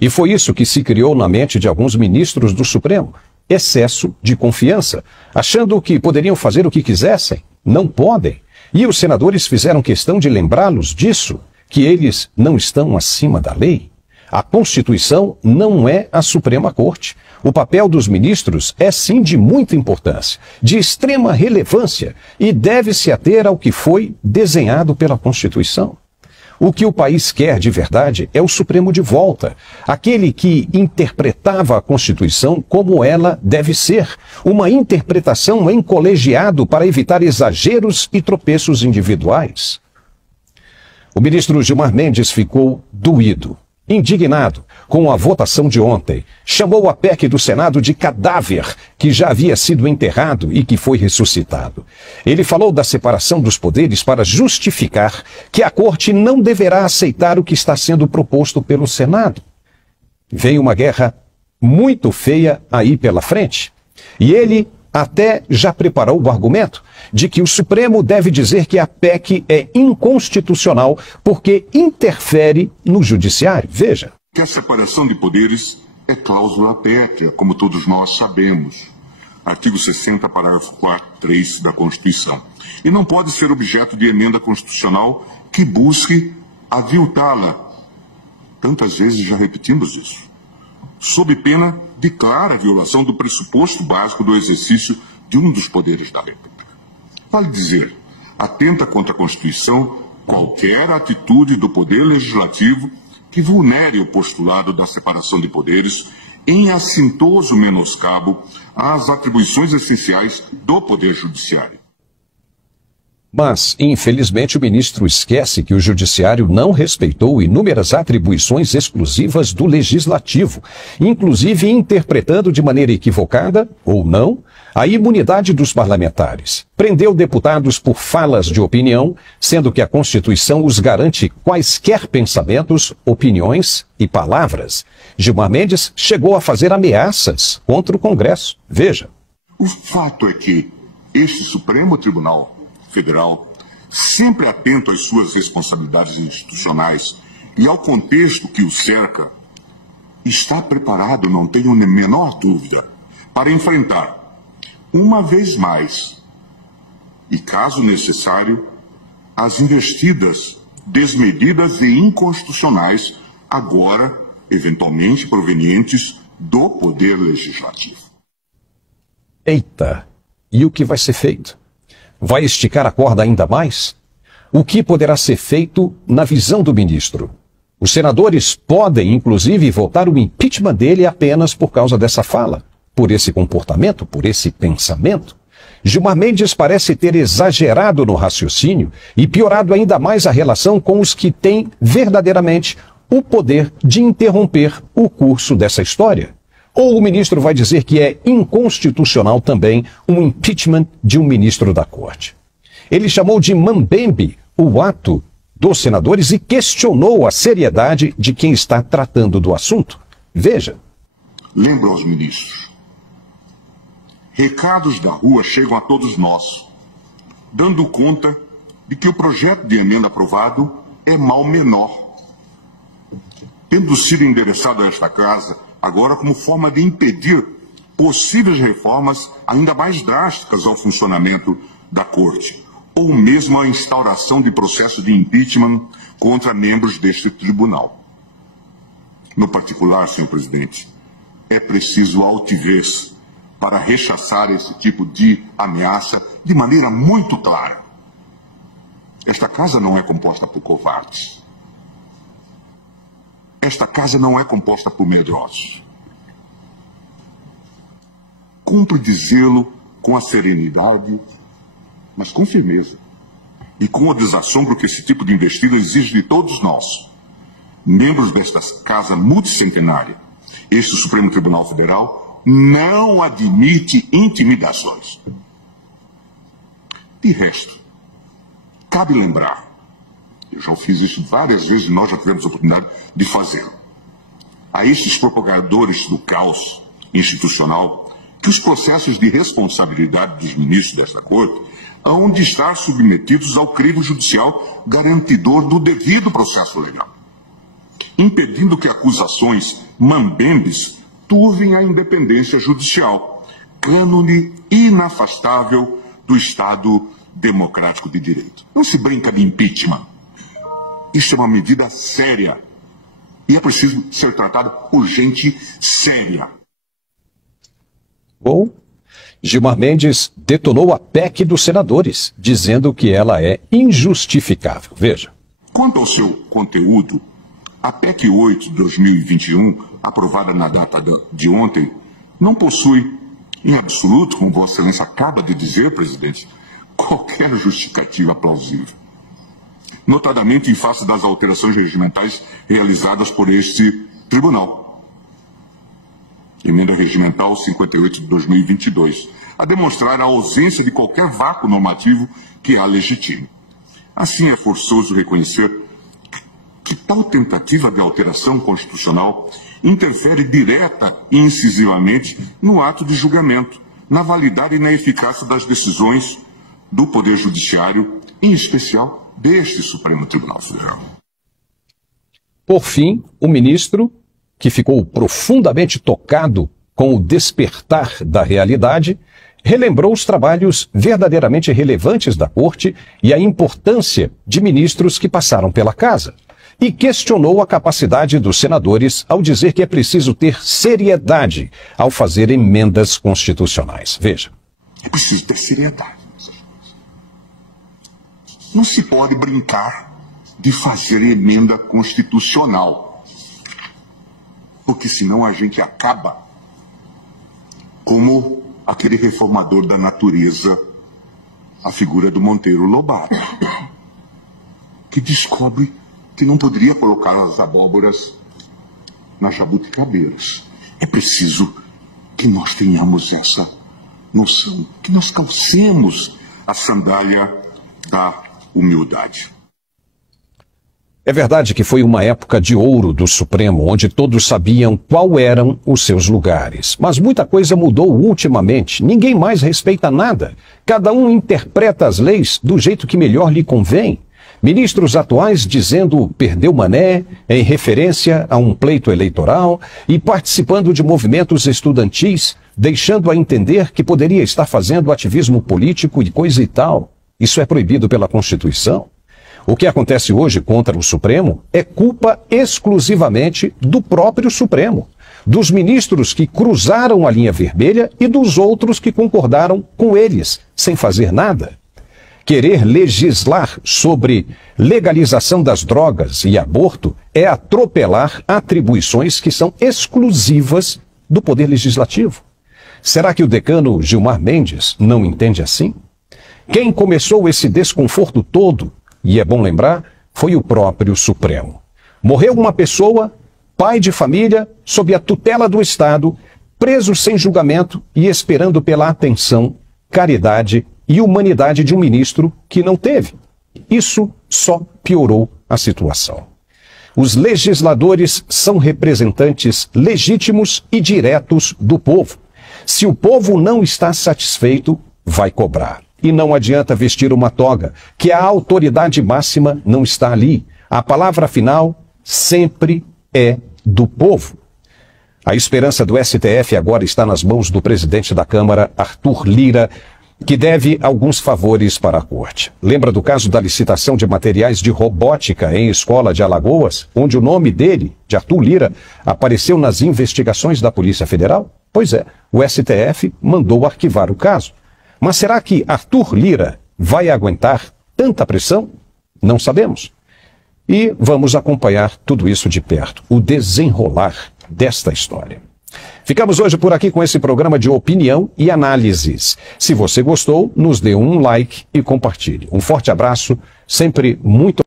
E foi isso que se criou na mente de alguns ministros do Supremo. Excesso de confiança, achando que poderiam fazer o que quisessem. Não podem. E os senadores fizeram questão de lembrá-los disso, que eles não estão acima da lei. A Constituição não é a Suprema Corte. O papel dos ministros é sim de muita importância, de extrema relevância, e deve se ater ao que foi desenhado pela Constituição. O que o país quer de verdade é o Supremo de volta, aquele que interpretava a Constituição como ela deve ser, uma interpretação em colegiado para evitar exageros e tropeços individuais. O ministro Gilmar Mendes ficou doído, indignado com a votação de ontem. Chamou a PEC do Senado de cadáver, que já havia sido enterrado e que foi ressuscitado. Ele falou da separação dos poderes para justificar que a Corte não deverá aceitar o que está sendo proposto pelo Senado. Vem uma guerra muito feia aí pela frente. E ele até já preparou o argumento de que o Supremo deve dizer que a PEC é inconstitucional porque interfere no judiciário. Veja. Que a separação de poderes é cláusula pétrea, como todos nós sabemos. Artigo 60, parágrafo 4, 3 da Constituição. E não pode ser objeto de emenda constitucional que busque aviltá-la. Tantas vezes já repetimos isso. Sob pena de clara violação do pressuposto básico do exercício de um dos poderes da República. Vale dizer, atenta contra a Constituição qualquer atitude do Poder Legislativo que vulnere o postulado da separação de poderes em assintoso menoscabo às atribuições essenciais do Poder Judiciário. Mas, infelizmente, o ministro esquece que o Judiciário não respeitou inúmeras atribuições exclusivas do Legislativo, inclusive interpretando de maneira equivocada, ou não, a imunidade dos parlamentares. Prendeu deputados por falas de opinião, sendo que a Constituição os garante quaisquer pensamentos, opiniões e palavras. Gilmar Mendes chegou a fazer ameaças contra o Congresso. Veja. O fato é que este Supremo Tribunal Federal, sempre atento às suas responsabilidades institucionais e ao contexto que o cerca, está preparado, não tenho a menor dúvida, para enfrentar, uma vez mais, e caso necessário, as investidas desmedidas e inconstitucionais, agora, eventualmente, provenientes do Poder Legislativo. Eita! E o que vai ser feito? Vai esticar a corda ainda mais? O que poderá ser feito na visão do ministro? Os senadores podem, inclusive, votar o impeachment dele apenas por causa dessa fala, por esse comportamento, por esse pensamento. Gilmar Mendes parece ter exagerado no raciocínio e piorado ainda mais a relação com os que têm verdadeiramente o poder de interromper o curso dessa história. Ou o ministro vai dizer que é inconstitucional também um impeachment de um ministro da Corte. Ele chamou de mambembe o ato dos senadores e questionou a seriedade de quem está tratando do assunto. Veja. Lembro aos ministros. Recados da rua chegam a todos nós, dando conta de que o projeto de emenda aprovado é mal menor, tendo sido endereçado a esta casa agora como forma de impedir possíveis reformas ainda mais drásticas ao funcionamento da Corte, ou mesmo a instauração de processo de impeachment contra membros deste tribunal. No particular, senhor presidente, é preciso altivez para rechaçar esse tipo de ameaça de maneira muito clara. Esta casa não é composta por covardes. Esta casa não é composta por medrosos. Cumpre dizê-lo com a serenidade, mas com firmeza, e com o desassombro que esse tipo de investida exige de todos nós, membros desta casa multicentenária. Este Supremo Tribunal Federal não admite intimidações. De resto, cabe lembrar, eu já fiz isso várias vezes e nós já tivemos a oportunidade de fazê-lo, a estes propagadores do caos institucional que os processos de responsabilidade dos ministros desta Corte hão de estar submetidos ao crivo judicial garantidor do devido processo legal. impedindo que acusações mambembes turvem a independência judicial, cânone inafastável do Estado democrático de direito. Não se brinca de impeachment. Isso é uma medida séria e é preciso ser tratado por gente séria. Bom, Gilmar Mendes detonou a PEC dos senadores, dizendo que ela é injustificável. Veja. Quanto ao seu conteúdo, a PEC 8 de 2021, aprovada na data de ontem, não possui, em absoluto, como Vossa Excelência acaba de dizer, presidente, qualquer justificativa plausível. Notadamente em face das alterações regimentais realizadas por este tribunal. Emenda Regimental 58 de 2022, a demonstrar a ausência de qualquer vácuo normativo que a legitime. Assim, é forçoso reconhecer que tal tentativa de alteração constitucional interfere direta e incisivamente no ato de julgamento, na validade e na eficácia das decisões do Poder Judiciário, em especial deste Supremo Tribunal Federal. Por fim, o ministro, que ficou profundamente tocado com o despertar da realidade, relembrou os trabalhos verdadeiramente relevantes da Corte e a importância de ministros que passaram pela casa, e questionou a capacidade dos senadores ao dizer que é preciso ter seriedade ao fazer emendas constitucionais. Veja. É preciso ter seriedade. Não se pode brincar de fazer emenda constitucional, porque senão a gente acaba como aquele reformador da natureza, a figura do Monteiro Lobato, que descobre que não poderia colocar as abóboras nas jabuticabeiras. É preciso que nós tenhamos essa noção, que nós calcemos a sandália da humildade. É verdade que foi uma época de ouro do Supremo, onde todos sabiam qual eram os seus lugares. Mas muita coisa mudou ultimamente. Ninguém mais respeita nada. Cada um interpreta as leis do jeito que melhor lhe convém. Ministros atuais dizendo perdeu mané em referência a um pleito eleitoral e participando de movimentos estudantis, deixando a entender que poderia estar fazendo ativismo político e coisa e tal. Isso é proibido pela Constituição. O que acontece hoje contra o Supremo é culpa exclusivamente do próprio Supremo, dos ministros que cruzaram a linha vermelha e dos outros que concordaram com eles, sem fazer nada. Querer legislar sobre legalização das drogas e aborto é atropelar atribuições que são exclusivas do Poder Legislativo. Será que o decano Gilmar Mendes não entende assim? Quem começou esse desconforto todo, e é bom lembrar, foi o próprio Supremo. Morreu uma pessoa, pai de família, sob a tutela do Estado, preso sem julgamento e esperando pela atenção, caridade e humanidade de um ministro que não teve. Isso só piorou a situação. Os legisladores são representantes legítimos e diretos do povo. Se o povo não está satisfeito, vai cobrar. E não adianta vestir uma toga, que a autoridade máxima não está ali. A palavra final sempre é do povo. A esperança do STF agora está nas mãos do presidente da Câmara, Arthur Lira, que deve alguns favores para a Corte. Lembra do caso da licitação de materiais de robótica em escola de Alagoas, onde o nome dele, de Arthur Lira, apareceu nas investigações da Polícia Federal? Pois é, o STF mandou arquivar o caso. Mas será que Arthur Lira vai aguentar tanta pressão? Não sabemos. E vamos acompanhar tudo isso de perto, o desenrolar desta história. Ficamos hoje por aqui com esse programa de opinião e análises. Se você gostou, nos dê um like e compartilhe. Um forte abraço, sempre muito